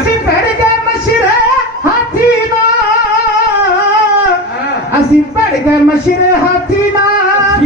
ਅਸੀਂ ਭੜ ਗਏ ਮਸ਼ਰੇ ਹਾਥੀ ਨਾਲ। ਅਸੀਂ ਭੜ ਗਏ ਮਸ਼ਰੇ ਹਾਥੀ ਨਾਲ।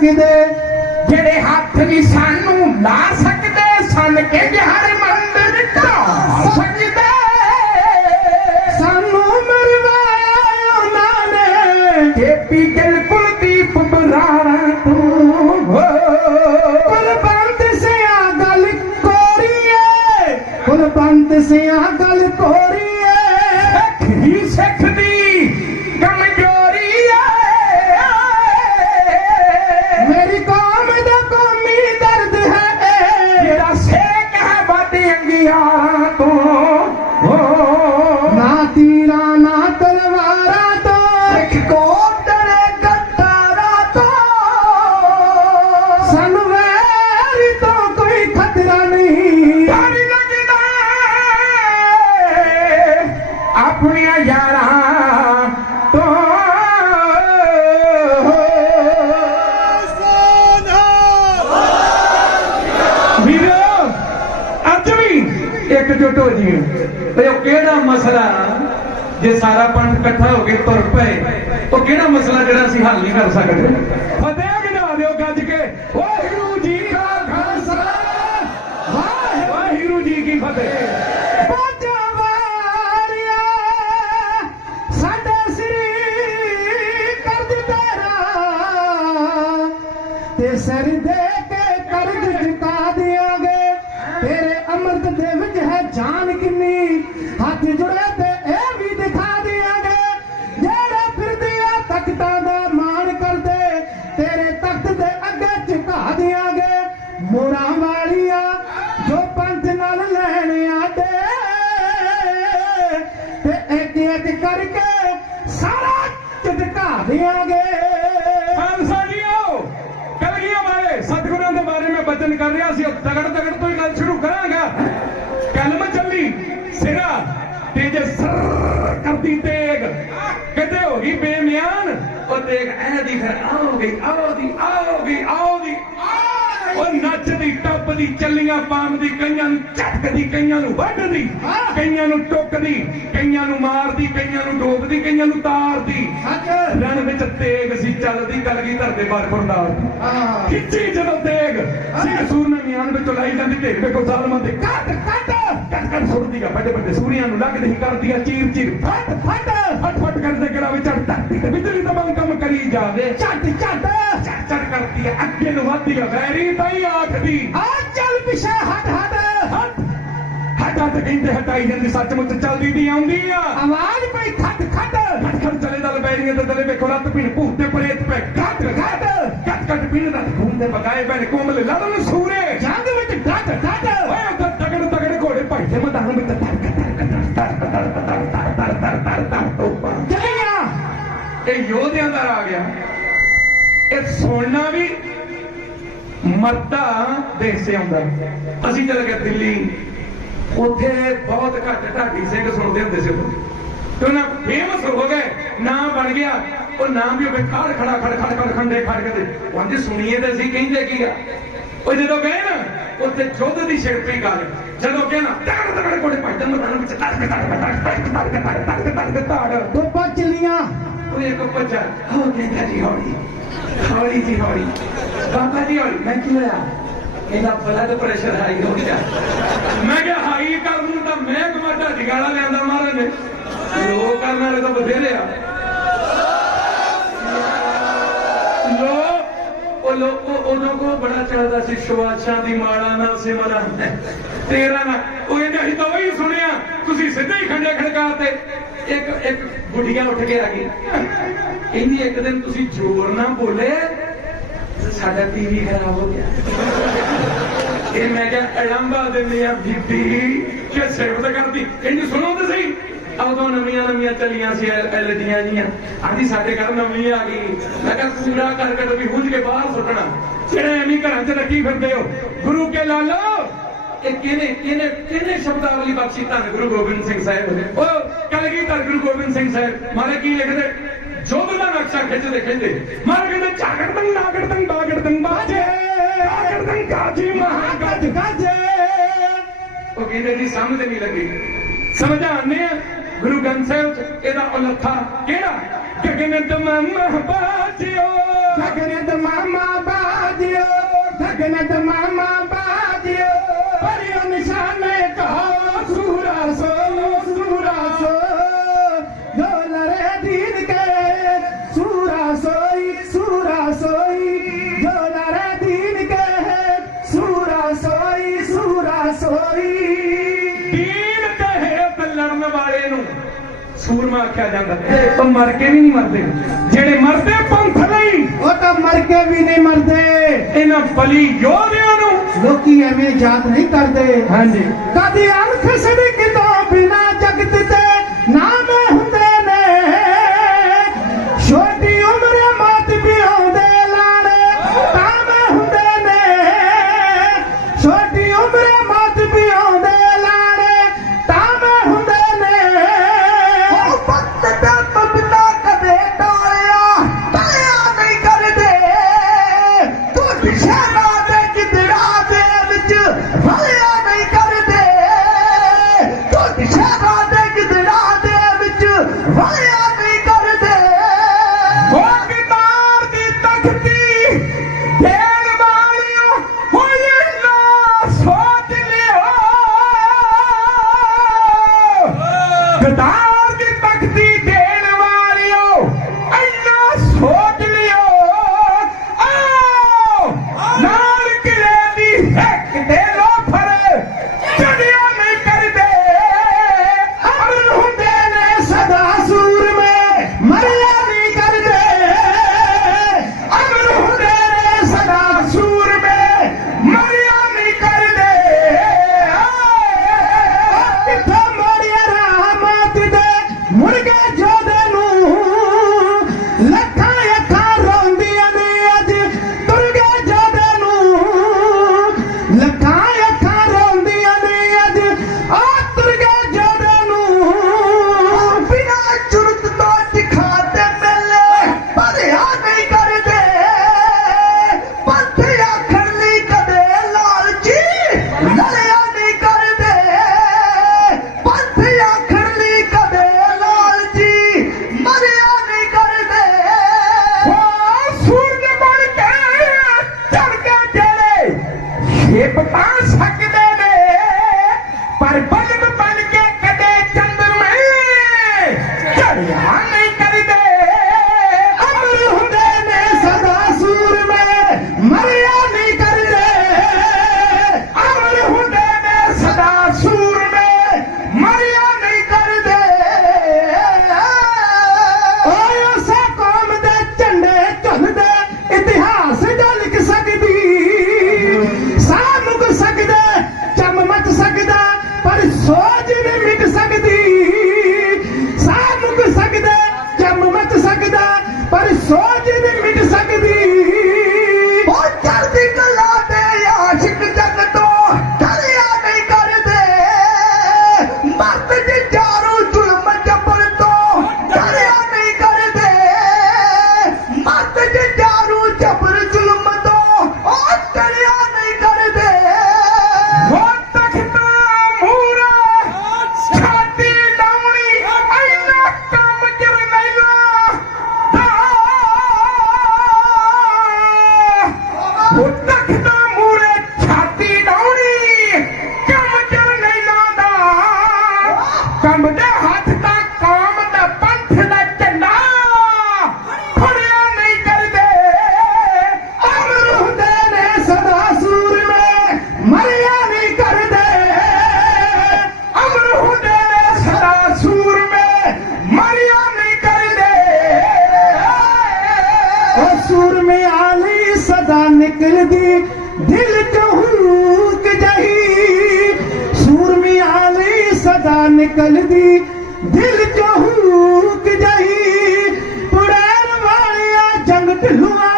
ਲਾ ਜਿਹੜੇ ਹੱਥ ਵੀ ਸਾਨੂੰ ਲਾ ਸਕਦੇ ਸਨ ਕਿ ਹਰ ਆਪਣੀਆਂ ਯਾਰਾਂ ਤੋਂ ਅੱਜ ਵੀ ਇਕਜੁੱਟ ਹੋ ਜੀ ਤੇ ਉਹ ਕਿਹੜਾ ਮਸਲਾ? ਜੇ ਸਾਰਾ ਪੰਥ ਇਕੱਠਾ ਹੋ ਕੇ ਤੁਰ ਪਏ, ਉਹ ਕਿਹੜਾ ਮਸਲਾ ਜਿਹੜਾ ਅਸੀਂ ਹੱਲ ਨਹੀਂ ਕਰ ਸਕਦੇ? ਵਾਲੀਆਂ, ਜੋ ਪੰਥ ਨਾਲ ਲੈਣ ਆਡੇ ਤੇ ਇੱਕ ਇੱਕ ਕਰਕੇ ਸਾਰਾ ਝਟਕਾ ਦਿਆਂਗੇ ਖਾਲਸਾ ਜੀਓ ਕਲਗੀਆਂ ਬਾਰੇ। ਸਤਿਗੁਰਾਂ ਦੇ ਬਾਰੇ ਮੈਂ ਬਚਨ ਕਰ ਰਿਹਾ ਸੀ। ਤਗੜ ਤਗੜ ਤੋਂ ਹੀ ਗੱਲ ਸ਼ੁਰੂ ਕਰਾਂਗਾ। ਕਲਮ ਚੱਲੀ, ਸਿਰਾ ਤੇ ਜੇ ਸਰ ਕਰਦੀ ਤੇਗ। ਕਿਤੇ ਹੋ ਗਈ ਬੇਮਿਆਨ, ਉਹ ਤੇਗ ਐ ਦੀ ਫਿਰ ਆਉਗੀ ਆਉਗੀ ਆਉਗੀ ਆਉਗੀ ਉਹ ਟੱਪਦੀ ਚੱਲੀਆਂ ਪਾਉਂਦੀ ਕਈਆਂ ਨੂੰ ਝਟਕਦੀ ਕਈਆਂ ਨੂੰ ਵੱਢਦੀ ਕਈਆਂ ਨੂੰ ਟੋਕਦੀ ਕਈਆਂ ਨੂੰ ਮਾਰਦੀ ਕਈਆਂ ਨੂੰ ਡੋਬਦੀ ਕਈਆਂ ਨੂੰ ਤਾਰਦੀ। ਸੱਚ। ਰਣ ਵਿੱਚ ਤੇਗ ਸੀ ਚੱਲਦੀ ਕਲਗੀ ਧਰਦੇ ਬਾਰ ਫਰਦਾਰ ਹਾਂ। ਖਿੱਚੀ ਜਦੋਂ ਤੇਗ ਸੀ ਸੂਰ ਨੇ ਮਿਆਨ ਵਿੱਚੋਂ ਲਾਈ ਜਾਂਦੀ ਢੇਰ ਵੇਖੋ ਜ਼ਾਲਮਾਂ ਦੇ ਕੱਟ ਕੱਟ ਕੱਟ ਕੱਟ ਸੁੱਟਦੀ ਆ ਵੱਡੇ ਵੱਡੇ ਸੂਰੀਆਂ ਨੂੰ ਲੱਗਦੀ ਕਰਦੀ ਆ ਚੀਰ ਚੀਰ। ਫਟ ਫਟ ਫਟ ਫਟ ਕਰਦੇ ਕਿਹੜਾ ਵਿੱਚ ਧਰਤੀ ਤੇ ਬਿਜਲੀ ਦਾ ਬੰਦ ਕੰਮ ਕਰੀ ਜਾਵੇ। ਝੱਟ ਝੱਟ। ਚੱਟ ਕਰਦੀ ਆ ਅੱਗੇ ਨੂੰ ਵੱਧਦੀ ਆ ਵੈਰੀ ਤਾਂ ਹੀ ਆਖਦੀ ਆ ਚੱਲ ਪਿਛੇ ਹਟ ਹਟ ਹਟ ਹਟਾ ਤੇ ਕਹਿੰਦੇ ਹਟਾਈ ਜਾਂਦੀ ਸੱਚਮੁੱਚ ਚੱਲਦੀ ਦੀ ਆਉਂਦੀ ਆ ਆਵਾਜ਼ ਪਈ ਖਟ ਖਟ ਖਟ ਖਟ ਚਲੇ ਦਲ ਬੈਰੀਆਂ ਤੇ ਦਲੇ ਵੇਖੋ ਰੱਤ ਪੀਣ ਭੂਤ ਤੇ ਪ੍ਰੇਤ ਪੈ ਕੱਟ ਕੱਟ ਕੱਟ ਕੱਟ ਪੀਣ ਦਾ ਘੁੰਮਦੇ ਬਗਾਏ ਬੈਣ ਕੋਮਲ ਲੜਨ ਸੂਰੇ ਜੰਗ ਵਿੱਚ ਡਟ ਡਟ ਓਏ ਉੱਤੇ ਤਗੜ ਤਗੜ ਘੋੜੇ ਭਾਈ ਦੇ ਮੈਦਾਨ ਵਿੱਚ ਤੜਕ ਤੜਕ ਤੜਕ ਤੜਕ ਤੜਕ ਤੜਕ ਤੜਕ ਤੜਕ ਤੜਕ ਤੜਕ ਤੋਪਾਂ ਚਲੀਆਂ ਇਹ ਯੋਧਿਆਂ ਦਾ ਰਾਗ ਆ ਇਹ ਸੁਣਨਾ ਵੀ ਮਰਦਾ ਦੇਸ਼ ਸੇ ਆਉਂਦਾ ਅਸੀਂ ਚਲੇ ਗਏ ਦਿੱਲੀ ਉੱਥੇ ਬਹੁਤ ਘੱਟ ਢਾਡੀ ਸਿੰਘ ਸੁਣਦੇ ਹੁੰਦੇ ਸੀ ਤੇ ਉਹਨਾਂ ਫੇਮਸ ਹੋ ਗਏ ਨਾਮ ਬਣ ਗਿਆ ਉਹ ਨਾਮ ਵੀ ਉਹ ਖਾੜ ਖੜਾ ਖੜ ਖੜ ਖੜ ਖੰਡੇ ਖੜ ਕੇ ਉਹਦੇ ਸੁਣੀਏ ਤੇ ਅਸੀਂ ਕਹਿੰਦੇ ਕੀ ਆ ਉਹ ਜਦੋਂ ਗਏ ਨਾ ਉੱਥੇ ਜੋਧ ਦੀ ਸ਼ਿਲਪੀ ਗੱਲ ਜਦੋਂ ਕਿਹਾ ਨਾ ਤੜ ਤੜ ਕੋਲੇ ਭੱਜਣ ਨੂੰ ਤੜ ਵਿੱਚ ਤੜ ਤੜ ਤੜ ਤੜ ਤੜ ਤੜ ਤੜ ਤੜ ਧੁੱਪਾਂ ਚਲੀਆਂ ਉਹ ਇੱਕ ਬੱਚਾ ਹੋ ਕਹਿੰਦਾ ਜੀ ਹੌਲੀ। ਹੌਲੀ ਜੀ ਹੌਲੀ। ਬਾਬਾ ਜੀ ਹੌਲੀ। ਮੈਂ ਕੀ ਹੋਇਆ? ਇਹਦਾ ਬਲੱਡ ਪ੍ਰੈਸ਼ਰ ਹਾਈ ਹੋ ਗਿਆ। ਮੈਂ ਕਿਹਾ, ਹਾਈ ਕਰ ਨੂੰ ਤਾਂ ਮੈਂ ਕਮਾਟਾ ਢਿਗਾਲਾ ਲਿਆਂਦਾ ਮਹਾਰਾਜ ਨੇ ਲੋ ਕਰਨ ਵਾਲੇ ਤਾਂ ਬਥੇਰੇ ਆ। ਲੋਕ ਉਹਨਾਂ ਕੋ ਬੜਾ ਚੱਲਦਾ ਸੀ, ਸ਼ਵਾਸ਼ਾਂ ਦੀ ਮਾਲਾ ਨਾਲ ਸਿਮਰਨ। ਤੇਰਾ ਨਾ, ਉਹ ਇਹਨੇ ਅਸੀਂ ਤਾਂ ਉਹੀ ਸੁਣਿਆ, ਤੁਸੀਂ ਸਿੱਧੇ ਹੀ ਖੰਡੇ ਖੜਕਾ ਇੱਕ ਇੱਕ ਗੁੱਡੀਆਂ ਉੱਠ ਕੇ ਆ ਗਈ। ਕਹਿੰਦੀ, ਇੱਕ ਦਿਨ ਤੁਸੀਂ ਜ਼ੋਰ ਨਾ ਬੋਲੇ, ਸਾਡਾ ਟੀਵੀ ਖਰਾਬ ਹੋ ਗਿਆ। ਇਹ ਮੈਂ ਕਿਹਾ, ਅਲੰਬਾ ਦਿੰਦੇ ਆ ਬੀਬੀ ਕਿ ਸੇਵਤ ਕਰਦੀ। ਕਹਿੰਦੀ, ਸੁਣੋ ਤੇ ਸਹੀ। ਉਦੋਂ ਨਵੀਆਂ ਨਵੀਆਂ ਚੱਲੀਆਂ ਸੀ ਐਲਡੀਆਂ ਜੀਆਂ। ਆਂਦੀ ਸਾਡੇ ਘਰ ਨਵੀਂ ਆ ਗਈ। ਮੈਂ ਕਿਹਾ ਕੂੜਾ ਕਰਕਟ ਵੀ ਹੁੰਝ ਕੇ ਬਾਹਰ ਸੁੱਟਣਾ। ਜਿਹੜੇ ਐਵੇਂ ਘਰਾਂ 'ਚ ਰੱਖੀ ਫਿਰਦੇ ਹੋ, ਗੁਰੂ ਕੇ ਲਾਲੋ ਇਹ ਕਿਹਨੇ ਕਿਹਨੇ ਕਿਹਨੇ ਸ਼ਬਦਾਵਲੀ ਬਖਸ਼ੀ ਧੰਨ ਗੁਰੂ ਗੋਬਿੰਦ ਸਿੰਘ ਸਾਹਿਬ ਉਹ ਕਲਗੀਧਰ ਗੁਰੂ ਗੋਬਿੰਦ ਸਿੰਘ ਸਾਹਿਬ। ਮਾਰੇ ਕੀ ਲਿਖਦੇ? ਜੋਧ ਦਾ ਨਕਸ਼ਾ ਖਿੱਚਦੇ ਖਿੱਚਦੇ। ਮਾਰੇ ਕਹਿੰਦੇ ਝਾਗੜ ਤੰਗ ਨਾਗੜ ਤੰਗ ਬਾਗੜ ਤੰਗ ਬਾਜੇ। ਨਾਗੜ ਤੰਗ ਕਾਜੀ ਮਹਾਗੜ ਗੱਜ ਉਹ ਕਹਿੰਦੇ ਜੀ, ਸਮਝ ਨਹੀਂ ਲੱਗੀ। ਸਮਝਾਉਂਦੇ ਆ। गुरू دم साहिबा कहिड़ा ਆਖਿਆ ਜਾਂਦਾ ਉਹ ਮਰ ਕੇ ਵੀ ਨਹੀਂ ਮਰਦੇ। ਜਿਹੜੇ ਮਰਦੇ ਪੰਥ ਲਈ ਉਹ ਤਾਂ ਮਰ ਕੇ ਵੀ ਨਹੀਂ ਮਰਦੇ। ਇਹਨਾਂ ਬਲੀ ਯੋਧਿਆਂ ਨੂੰ। ਲੋਕੀ ਐਵੇਂ ਯਾਦ ਨਹੀਂ ਕਰਦੇ। ਹਾਂਜੀ। ਕਦੀ ਅਣਖ ਸੜਕ யானை Sorry. to who I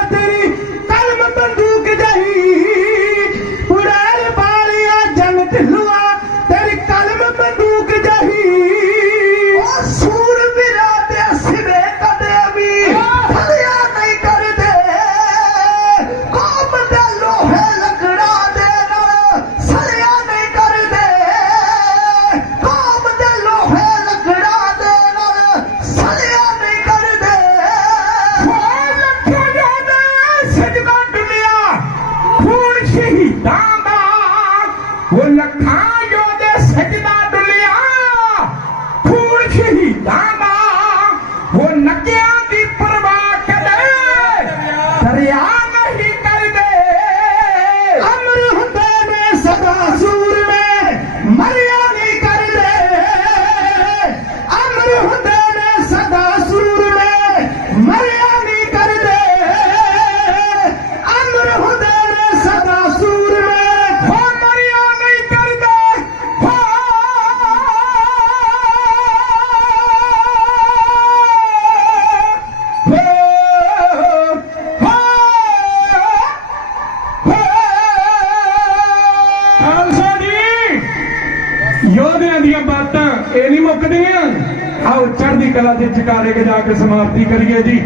ਯੋਧਿਆਂ ਦੀਆਂ ਬਾਤਾਂ ਇਹ ਨਹੀਂ ਮੁੱਕਦੀਆਂ। ਆਓ ਚੜ੍ਹਦੀ ਕਲਾ ਦੇ ਚਕਾਰੇ ਕੇ ਜਾ ਕੇ ਸਮਾਪਤੀ ਕਰੀਏ ਜੀ।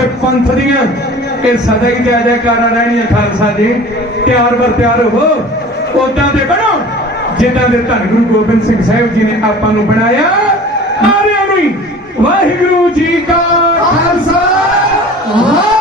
ਕਿਸੇ ਪੰਥ ਦੀਆਂ ਕਿ ਸਦਾ ਹੀ ਜੈ ਜੈਕਾਰਾ ਰਹਿਣੀਆਂ ਖਾਲਸਾ ਜੀ। ਪਿਆਰ ਵਰ ਤਿਆਰ ਹੋ ਉਦਾਂ ਦੇ ਬਣੋ। ਜਿੱਦਾਂ ਦੇ ਧੰਨ ਗੁਰੂ ਗੋਬਿੰਦ ਸਿੰਘ ਸਾਹਿਬ ਜੀ ਨੇ ਆਪਾਂ ਨੂੰ ਬਣਾਇਆ। ਆਰਿਆਂ ਨੂੰ ਵਾਹਿਗੁਰੂ ਜੀ ਕਾ ਖਾਲਸਾ। ਵਾਹਿਗੁਰੂ